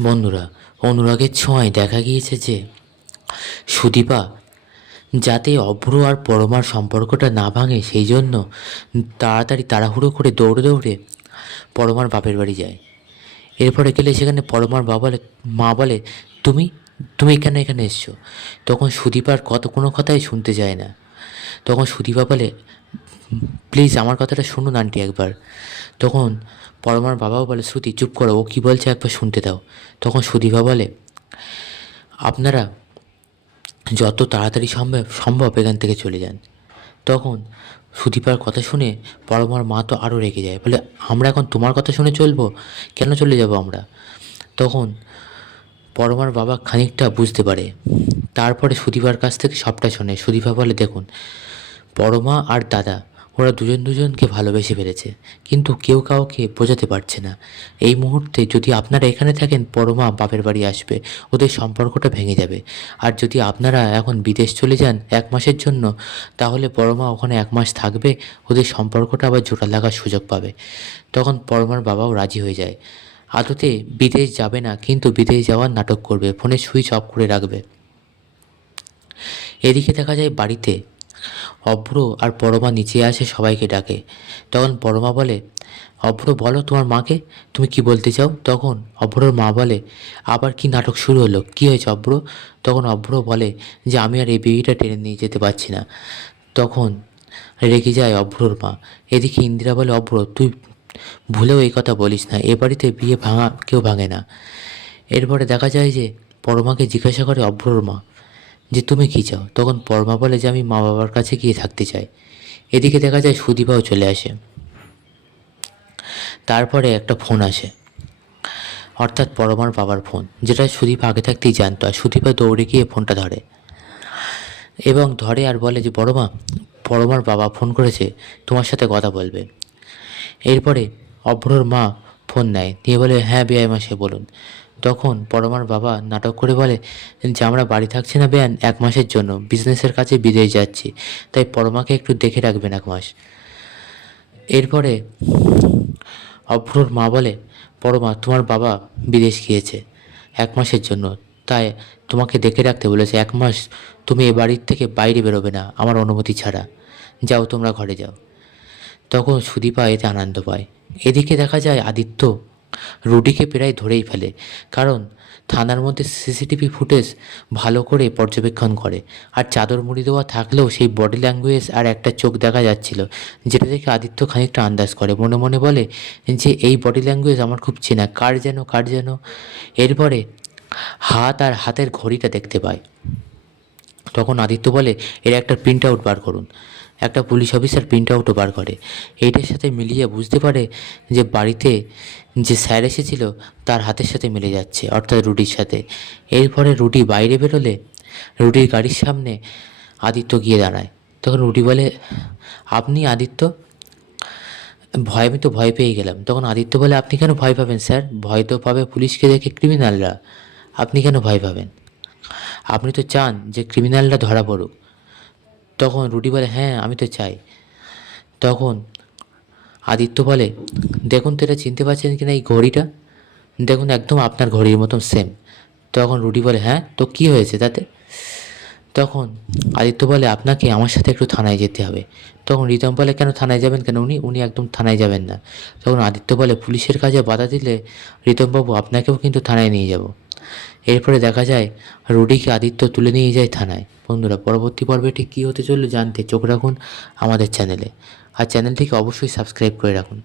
বন্ধুরা, অনুরাগের ছোঁয়ায় দেখা গিয়েছে যে, সুদীপা যাতে অভ্র আর পরমার সম্পর্কটা না ভাঙে, সেই জন্য তাড়াতাড়ি তাড়াহুড়ো করে দৌড়ে দৌড়ে পরমার বাপের বাড়ি যায়। এরপরে গেলে সেখানে পরমার বাবা মা বলে, তুমি তুমি কেন এখানে এসছো? তখন সুদীপার কত কোনো কথাই শুনতে চায় না। তখন সুদীপা বলে প্লিজ আমার কথাটা শুনুন, আন্টি, একবার। তখন পরমার বাবাও বলে, শ্রুতি, চুপ করো, ও কী বলছে একবার শুনতে দাও। তখন সুদীপা বলে, আপনারা যত তাড়াতাড়ি সম্ভব সম্ভব এখান থেকে চলে যান। তখন সুদীপার কথা শুনে পরমার মা তো আরও রেগে যায়, বলে, আমরা এখন তোমার কথা শুনে চলবো? কেন চলে যাব আমরা? তখন পরমার বাবা খানিকটা বুঝতে পারে। তারপরে সুদীপার কাছ থেকে সবটা শোনে। সুদীপা বলে, দেখুন, পরমা আর দাদা ওরা দুজন দুজনকে ভালোবেসে ফেলেছে। কিন্তু কেউ কাউকে বোঝাতে পারছে না। এই মুহূর্তে যদি আপনারা এখানে থাকেন, পরমা বাপের বাড়ি আসবে। ওদের সম্পর্কটা ভেঙে যাবে। আর যদি আপনারা এখন বিদেশ চলে যান এক মাসের জন্য, তাহলে পরমা ওখানে এক মাস থাকবে। ওদের সম্পর্কটা আবার জোটা লাগার সুযোগ পাবে। তখন পরমার বাবাও রাজি হয়ে যায়। আদতে বিদেশ যাবে না, কিন্তু বিদেশ যাওয়ার নাটক করবে। ফোনে সুইচ অফ করে রাখবে। এদিকে দেখা যায় বাড়িতে অভ্র আর পরমা নিচে আসে সবাইকে ডাকে। তখন পরমা বলে অভ্র বলো তোমার মাকে, তুমি কি বলতে চাও? তখন অভ্রর মা বলে, আবার কি নাটক শুরু হলো? কি হয়েছে অভ্র তখন অভ্র বলে, যে আমি আর এই বেবিটা টেনে নিয়ে যেতে পারছি না। তখন রেগে যায় অভ্রর মা। এদিকে ইন্দিরা বলে অভ্র তুই ভুলেও এই কথা বলিস না। এ বাড়িতে বিয়ে ভাঙা কেউ ভাঙে না। এরপরে দেখা যায় যে পরমাকে জিজ্ঞাসা করে অভ্রর মা যে তুমি কী চাও? তখন পরমা বলে যে আমি মা বাবার কাছে গিয়ে থাকতে চাই। এদিকে দেখা যায় সুদীপাও চলে আসে। তারপরে একটা ফোন আসে। অর্থাৎ পরমার বাবার ফোন, যেটা সুদীপ আগে থাকতেই জানতো আর সুদীপা দৌড়ে গিয়ে ফোনটা ধরে। এবং ধরে আর বলে যে বড়মা পরমার বাবা ফোন করেছে, তোমার সাথে কথা বলবে। এরপরে অভ্রর মা ফোন নেয়। নিয়ে বলে হ্যাঁ বেআই মাসে, বলুন। তখন পরমার বাবা নাটক করে বলে যে, আমরা বাড়ি থাকছি না বেয়ান, এক মাসের জন্য। বিজনেসের কাছে বিদেশ যাচ্ছি। তাই পরমাকে একটু দেখে রাখবেন এক মাস। এরপরে অভ্রর মা বলে, পরমা, তোমার বাবা বিদেশ গিয়েছে এক মাসের জন্য। তাই তোমাকে দেখে রাখতে বলেছে, এক মাস তুমি এ বাড়ির থেকে বাইরে বেরোবে না, আমার অনুমতি ছাড়া। যাও, তোমরা ঘরে যাও। তখন সুদীপা এতে আনন্দ পায়। এদিকে দেখা যায় আদিত্য রুডিকে প্রায় ধরেই ফেলে, কারণ থানার মধ্যে সিসিটিভি ফুটেজ ভালো করে পর্যবেক্ষণ করে। আর চাদর মুড়ি দেওয়া থাকলেও সেই বডি ল্যাঙ্গুয়েজ আর একটা চোখ দেখা যাচ্ছিল, যেটা দেখে আদিত্য খানিকটা আন্দাজ করে। মনে মনে বলে, যে এই বডি ল্যাঙ্গুয়েজ আমার খুব চেনা, কার যেন কার যেন? এরপরে হাত আর হাতের ঘড়িটা দেখতে পায়। তখন আদিত্য বলে, এর একটা প্রিন্ট আউট বার করুন। একটা পুলিশ অফিসার প্রিন্ট আউটও বার করে। এইটার সাথে মিলিয়ে বুঝতে পারে যে বাড়িতে যে স্যার এসেছিল, তার হাতের সাথে মিলে যাচ্ছে, অর্থাৎ রুটির সাথে। এরপরে রুটি বাইরে বেরোলে, রুটির গাড়ির সামনে আদিত্য গিয়ে দাঁড়ায়। তখন রুটি বলে, আপনি আদিত্য? ভয়, আমি তো ভয় পেয়ে গেলাম। তখন আদিত্য বলে, আপনি কেন ভয় পাবেন স্যার? ভয় তো পাবে পুলিশকে দেখে ক্রিমিনালরা আপনি কেন ভয় পাবেন? আপনি তো চান যে ক্রিমিনালরা ধরা পড়ুক। তখন রুটি বলে হ্যাঁ আমি তো চাই। তখন আদিত্য বলে, দেখুন তো এটা চিনতে পারছেন কি না এই ঘড়িটা? দেখুন একদম আপনার ঘড়ির মতন সেম তখন রুটি বলে হ্যাঁ তো কী হয়েছে তাতে? তখন আদিত্য বলে, আপনাকে আমার সাথে একটু থানায় যেতে হবে। তখন রিতম বলে, কেন থানায় যাবেন কেন? উনি উনি একদম থানায় যাবেন না। তখন আদিত্য বলে, পুলিশের কাজে বাধা দিলে রিতমবাবু, আপনাকেও কিন্তু থানায় নিয়ে যাব। এরপরে দেখা যায়, রুডিকে আদিত্য তুলে নিয়ে যায় থানায়। বন্ধুরা, পরবর্তী পর্বে ঠিক কী হতে চলল জানতে চোখ রাখুন আমাদের চ্যানেলে। আর চ্যানেলটিকে অবশ্যই সাবস্ক্রাইব করে রাখুন।